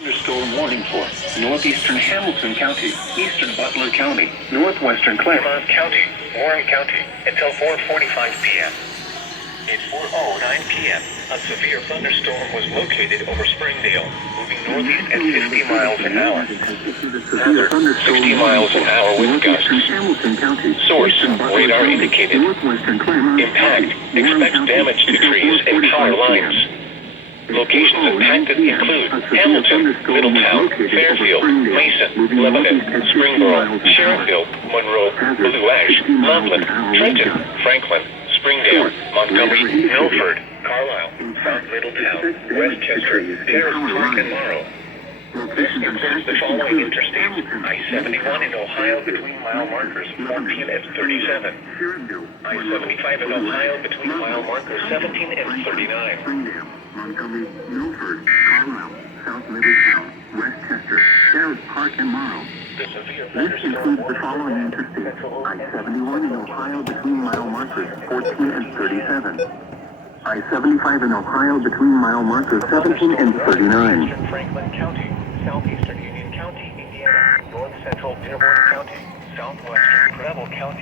Thunderstorm warning for northeastern Hamilton County, eastern Butler County, northwestern Claremont County, Warren County, until 4:45 p.m. At 4:09 p.m., a severe thunderstorm was located over Springdale, moving northeast at 50 miles an hour. Hazard, 60 miles an hour wind gusts. Source, radar indicated. Impact, expect damage to trees and power lines. Locations impacted include Hamilton, Middletown, Fairfield, Mason, Lebanon, Springboro, Sharonville, Monroe, Blue Ash, Loveland, Trenton, Franklin, Springdale, Montgomery, Milford, Carlisle, South Middletown, Westchester, Terrace Park, and Morrow. This includes the following interstates: I-71 in Ohio between mile markers 14 and 37. I-75 in Ohio between mile markers 17 and 39. Montgomery, Milford, Carlisle, South Middletown, Westchester, Terrace Park, and Morrow. This includes the following interstates: I-71 in Ohio between mile markers 14 and 37. I-75 in Ohio between mile markers 17 and 39. Franklin County, southeastern Union County, Indiana, north central Dearborn County, southwestern Preble County.